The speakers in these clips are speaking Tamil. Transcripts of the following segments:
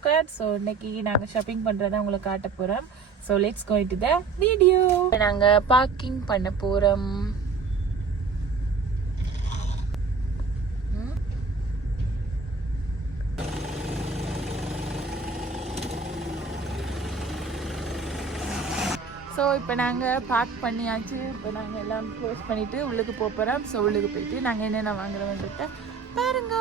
Square. So இன்னைக்கு நாங்க ஷாப்பிங் பண்றத உங்களுக்கு காட்ட போறோம். So let's go into the video. நாங்க பார்க்கிங் பண்ண போறோம். ஸோ இப்போ நாங்கள் பார்க் பண்ணியாச்சு. இப்போ நாங்கள் எல்லாம் க்ளோஸ் பண்ணிவிட்டு உள்ளுக்கு போகிறோம். ஸோ உள்ளுக்கு போயிட்டு நாங்கள் என்னென்ன வாங்குறோம்ன்றத பாருங்க.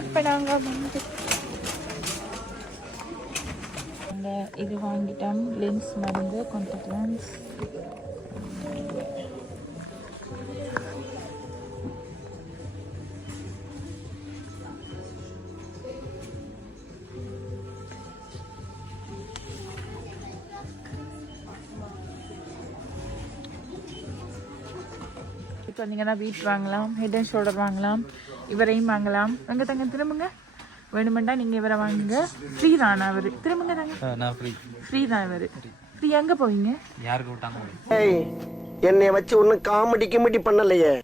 இப்போ நாங்கள் வந்து இது வாங்கிட்டோம். லென்ஸ் மருந்து கான்டாக்ட் லென்ஸ். வந்தீங்கன்னா வீட் வாங்கலாம், ஹெட் அண்ட் ஷோல்டர் வாங்கலாம், இவரையும் வாங்கலாம். எங்க தங்க திரும்புங்க, வேணுமெண்டா நீங்க இவரை வாங்குங்க. ஃப்ரீ தானா அவரு? திரும்புங்க தாங்க, ஃப்ரீ தான் இவரு. ஃப்ரீ. எங்க போவீங்க? யாருக்கு விட்டாங்க? என்னைய வச்சு ஒன்னும் காமெடி கிமெடி பண்ணலையே.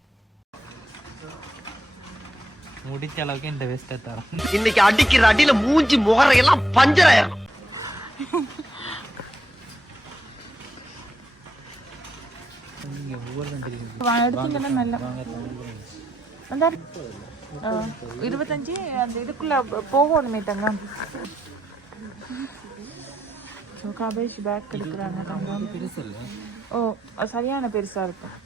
முடிச்ச அளவுக்கு இந்த வெஸ்ட் தரோம். இன்னைக்கு அடிக்கிற அடியில மூஞ்சி முகரையெல்லாம் பஞ்சர் ஆயிரும். எடுத்தீங்கன்னா நல்லா 25 அந்த இதுக்குள்ள போகணுமே தங்கம். காபேஜ் பேக் எடுக்கிறாங்க தங்கம். ஓ சரியான பெருசா இருக்கும்.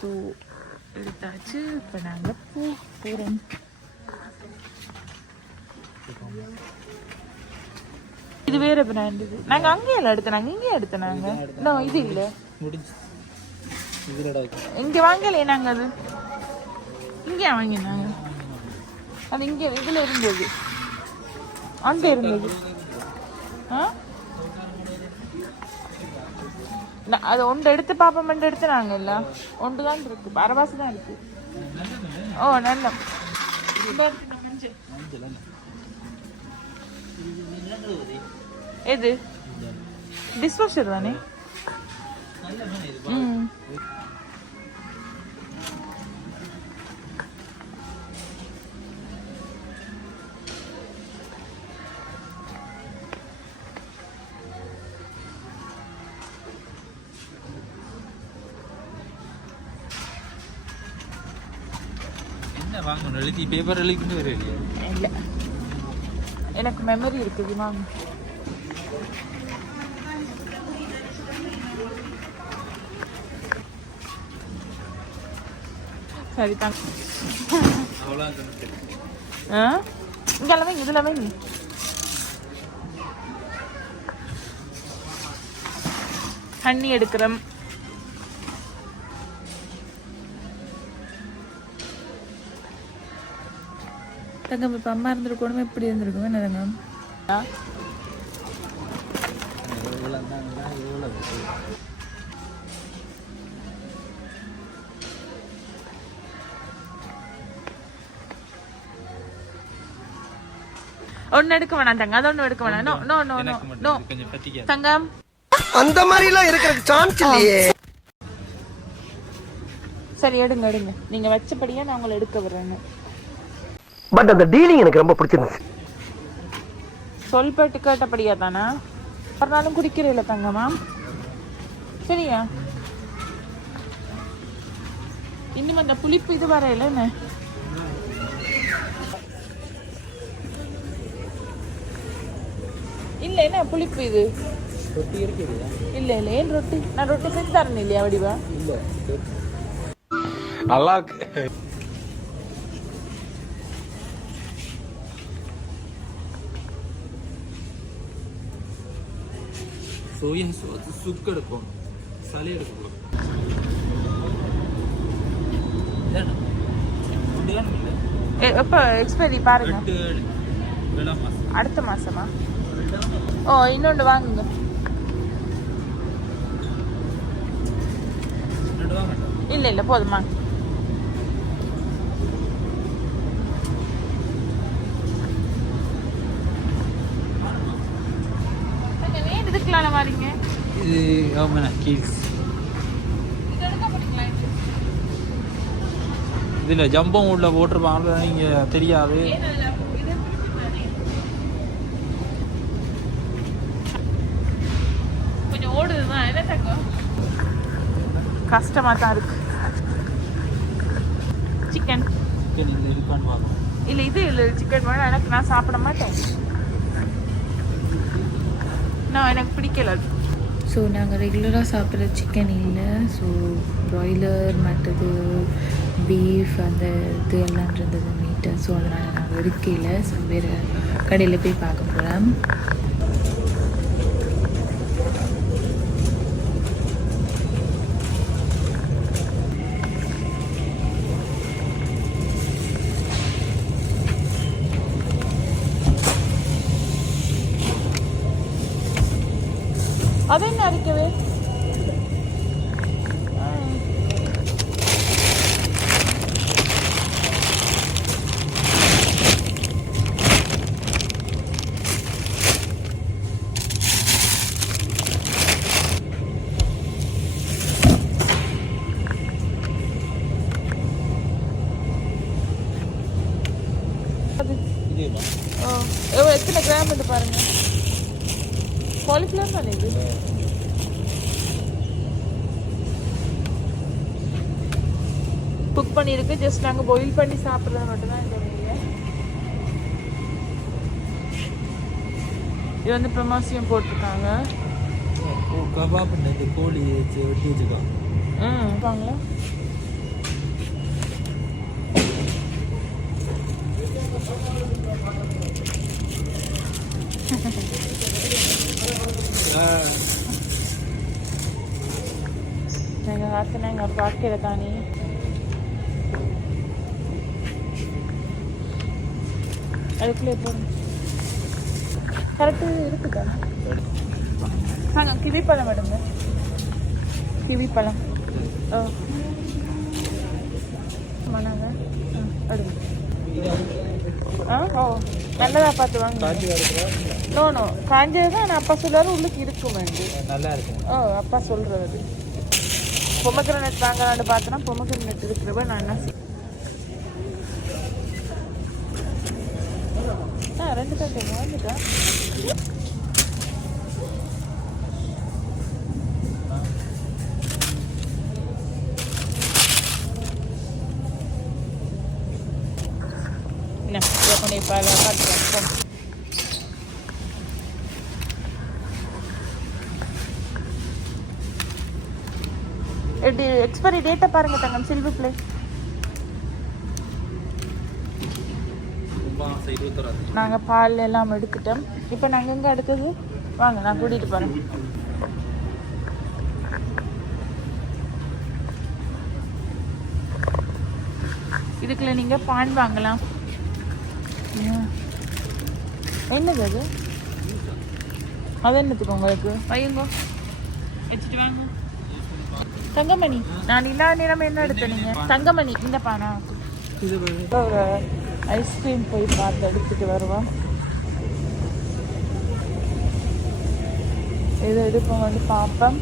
ஸோ எடுத்தாச்சு. இப்போ நாங்கள் போகிறோம். இது வேற பிராண்ட். இது நாங்கள் அங்கேயே எடுத்தோம், இங்கேயே எடுத்தோம். இன்னும் இது இல்லை, இங்கே வாங்கலையே நாங்கள். அது இங்கே வாங்கினாங்க. அது இங்கே இதில் இருந்தது, அங்கே இருந்தது. அது ஒன்று எடுத்து பாப்பமெண்ட் எடுத்து நாங்கல்ல, ஒன்று தான் இருக்கு, அரவாசி தான் இருக்கு. ஓ நல்ல எது டிஷ்வாஷர் தானே? வாங்கணும். எழுதி பேப்பர் எழுதிட்டு வரலையா? இல்லை, எனக்கு மெமரி இருக்குது. வாங்க. சரி தாங்க. இங்கெல்லாமே இதுலமே நீ தண்ணி எடுக்கிறோம். தங்கம் இப்போ அம்மா இருந்திருக்கணும், எப்படி இருந்திருக்கும்? என்ன தங்கம்? ஒன்னு எடுக்க வேணாம் தங்க, அது ஒண்ணு எடுக்க வேணாம். No no no no no தங்கம், அந்த மாதிரி எல்லாம் இருக்கிறதுக்கு சான்ஸ் இல்லையே. சரி எடுங்க எடுங்க, நீங்க வச்சபடியா நான் உங்களை எடுக்க விடுறேன்னு. பட் அந்த டீலிங் எனக்கு ரொம்ப பிடிச்சிருந்துச்சு. சொல்பட்டு கேட்டபடியா தானா? ஒரு நாளும் குடிக்கிறீல்ல தங்கம்மா? சரியா? இன்னும் அந்த புளிப்பு இது வரையில என்ன? இல்ல என்ன புளிப்பு இது? இல்ல இல்ல, ஏன் ரொட்டி? நான் ரொட்டி செஞ்சு தரேன் இல்லையா வடிவா? நல்லா சோயா சாஸ் சுக்கு எடுப்போம், சளி எடுப்போம். எப்போ எக்ஸ்பைரி பாருங்க? அடுத்த மாசமா? ஓ இன்னொன்று வாங்குங்க. இல்ல இல்ல போதுமா? எதுக்கான வாரீங்க? இது ஆமாண்ணா கீல்ஸ். இது எடுக்க போறீங்களா? இதில் ஜம்பம் உள்ள போட்டிருப்பாங்க, இங்கே தெரியாது. கொஞ்சம் ஓடுதுதான். என்ன தங்கம்? கஷ்டமாக தான் இருக்கு. சிக்கன் சிக்கன் இந்த இருக்கான்னு பார்க்கணும். இல்லை இது இல்லை சிக்கன் வேணும் எனக்கு. நான் சாப்பிட மாட்டேன். நான் எனக்கு பிடிக்கல அது. ஸோ நாங்கள் ரெகுலராக சாப்பிட்ற சிக்கன் இல்லை. ஸோ ப்ராய்லர் மற்றது பீஃப் அந்த இது எல்லாம் இருந்தது மீட்டு. ஸோ அதனால் நாங்கள் எடுக்கல. ஸோ வேறு கடையில் போய் பார்க்க போகிறோம். அது என்ன அரைக்கவே? எத்தனை கிராம் இது பாருங்க. காலிஃப்ளவர் தானே இது? குக் பண்ணியிருக்கு. ஜஸ்ட் நாங்கள் பாயில் பண்ணி சாப்பிட்றது மட்டும்தான் இந்த வேலையை. இது வந்து ப்ரொமோசியம் போட்டிருக்காங்க. கபாப் இந்த கோழி வெட்டி வச்சுருக்காங்க. வாங்களா? நாங்கள் ஆக்கினா எங்கள் பார்க்கிற தானே. அதுக்குள்ளே போடுங்க. கரெக்டு இருக்குதா? கிவி பழம் எடுங்க. கிவி பழம் மணாங்க எடுங்க. ஓ நல்லதாக பார்த்து வாங்க. நோ காஞ்சது தான். நான் அப்பா சொல்லாரு உள்ளுக்கு இருக்கும் வேண்டி நல்லா இருக்கும். அப்பா சொல்கிறது. பொமக்ரனட் வாங்கலான்னு பார்த்தோன்னா பொமக்ரனட் இருக்கிறப்ப நான் என்ன செய்ய 2 கட்டு வாங்கிட்டா. என்ன பண்ணி பார்க்கலாம். எப்படி எக்ஸ்பைரி டேட்டை பாருங்க தங்கம். சில்வர் பிளே நாங்கள் பால் எல்லாம் எடுத்துட்டோம். இப்போ நாங்கள் எங்கே அடுத்தது வாங்க நான் கூட்டிகிட்டு போகிறேன். இதுக்குள்ள நீங்கள் பான் வாங்கலாம். என்னது அது? அது என்னத்துக்கு உங்களுக்கு? வையுங்கோ வச்சுட்டு வாங்க. தங்கமணி நான் இல்லாத நேரம் என்ன எடுத்த நீங்கள்? தங்கமணி இந்த பானா ஒரு ஐஸ்கிரீம் போய் பார்த்து எடுத்துட்டு வருவோம். இது எடுப்போம் வந்து பார்ப்போம்.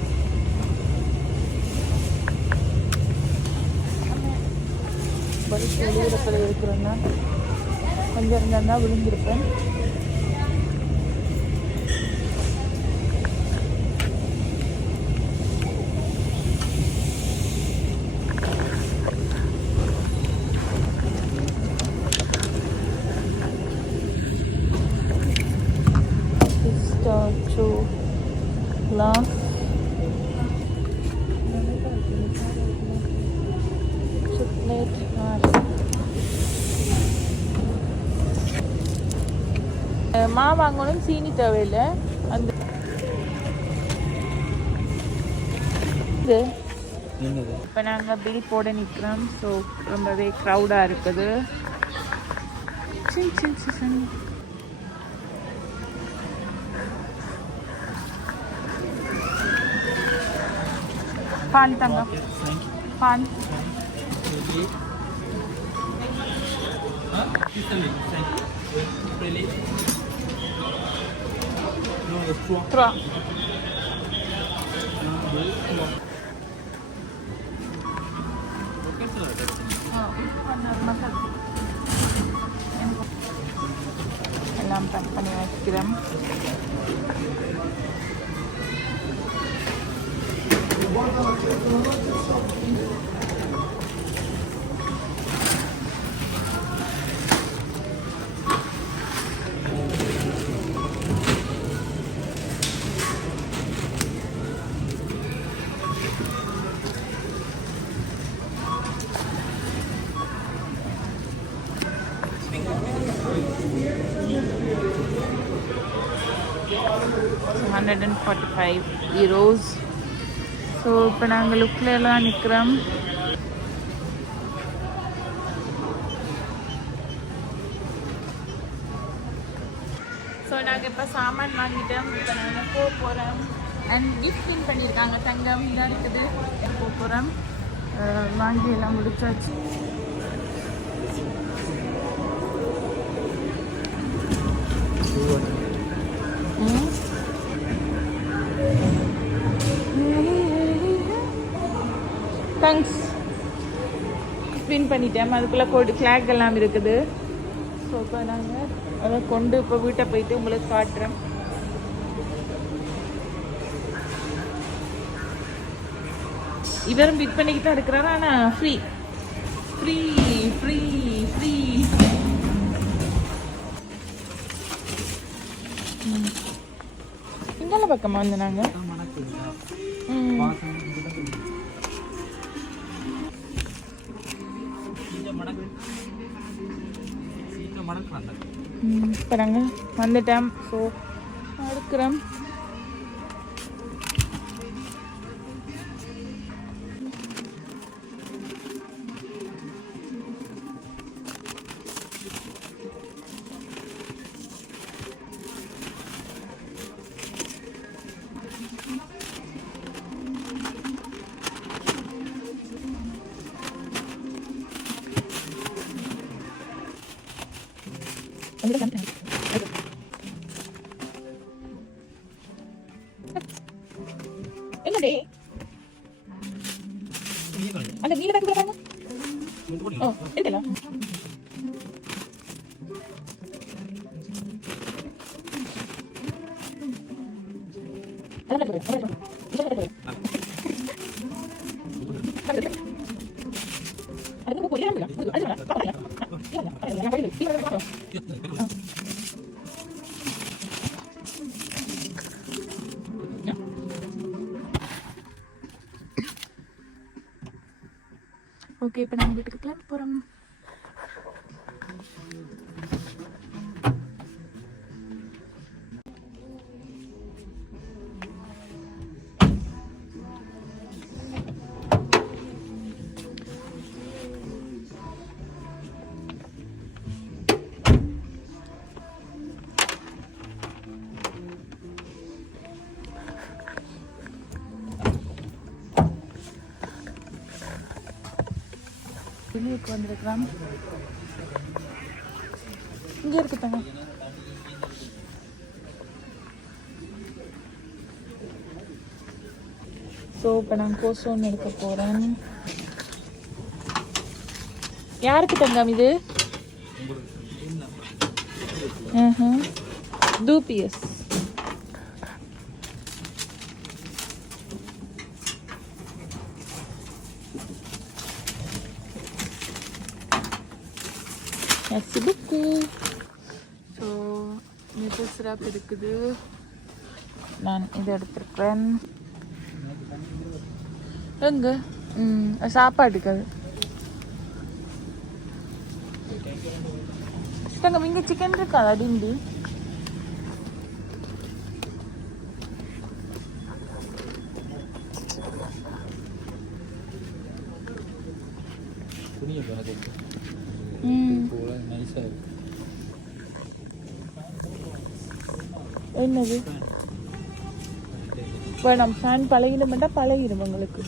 வெளியிடப்பட இருக்கிறோன்னா கொஞ்சம் இருந்தால் விழுந்திருப்பேன். Glass. Chocolate. மா வாங்கணும். சீனி தேவையில்லை. அந்த இது இப்போ நாங்கள் பில் போட நிற்கிறோம். ஸோ ரொம்பவே க்ரௌடாக இருக்குது. पान तंगा पान trois எல்லாம் பேக் பண்ணி வைக்கிறேன். €145. ஸோ இப்போ நாங்கள் லுக்கில் எல்லாம் நிற்கிறோம். ஸோ நாங்கள் இப்போ சாமான் வாங்கிட்டோம். இப்போ நாங்கள் போக போகிறோம். அண்ட் கிஃப்டிங் பண்ணியிருக்காங்க. தங்கம் இதாக இருக்குது. போக போகிறோம். வாங்கி எல்லாம் முடிச்சாச்சு. தேங்க்ஸ். ஸ்பின் பண்ணிட்டேன். அதுக்குள்ளே கோடு ஃப்ளாக் எல்லாம் இருக்குது. ஸோ இப்போ நாங்கள் அதை கொண்டு இப்போ வீட்டை போயிட்டு உங்களுக்கு காட்டுறேன். இவரும் பிக் பண்ணிக்கிட்டு தான் இருக்கிறாரு. ஆனால் ஃப்ரீ ஃப்ரீ ஃப்ரீ ஃப்ரீ. இங்கெல்லாம் பக்கமாக வந்து நாங்கள் இப்போ நாங்கள் வந்துட்டோம். ஸோ எடுக்கிறோம். என்னடே அந்த நீல பேக் பாருங்க. ஓ எடுக்கல. ஓகே, இப்போ நாங்கள் வீட்டுக்கு கிளம்ப போகிறோம். வெளியே வந்திருக்கலாம். இங்கே இருக்குதாங்க. ஸோ இப்போ நான் கோசோன் எடுக்க போகிறேன். யாருக்கு தங்கம் இது? டூபிஎஸ். Merci beaucoup. So metal syrup இருக்குது. நான் இதை எடுத்துருக்கிறேன். எங்க சாப்பாடுக்கு அது தங்கம். இங்கே சிக்கன் இருக்காது அடிண்டி. என்னது வேணாம். ஃபேன் பழகிடுமெண்டா பழகிடும் உங்களுக்கு.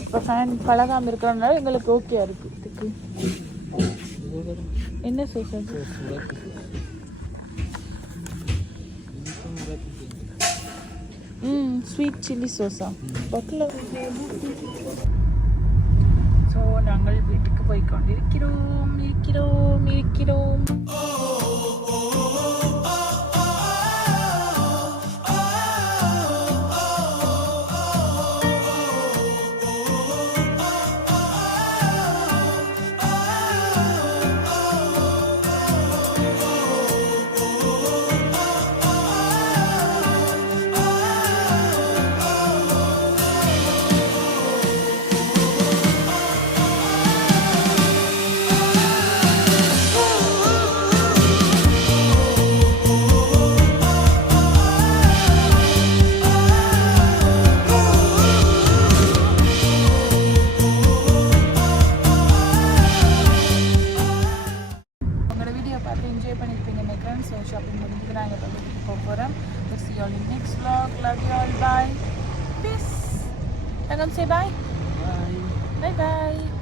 இப்போ ஃபேன் பழகாமல் இருக்கிறதுனால எங்களுக்கு ஓகேயா இருக்கு. இதுக்கு என்ன சோஸ் அது? ஸ்வீட் சில்லி சோஸா பக்கல. ஸோ நாங்கள் வீட்டுக்கு போய் கொண்டிருக்கிறோம். ஷாப்பிங் முடிஞ்சு நாங்கள் இப்போ வீட்டுக்கு போக போகிறோம். See you all in next vlog. Love you all. Bye. Peace. I'm gonna say bye. Bye. Bye bye.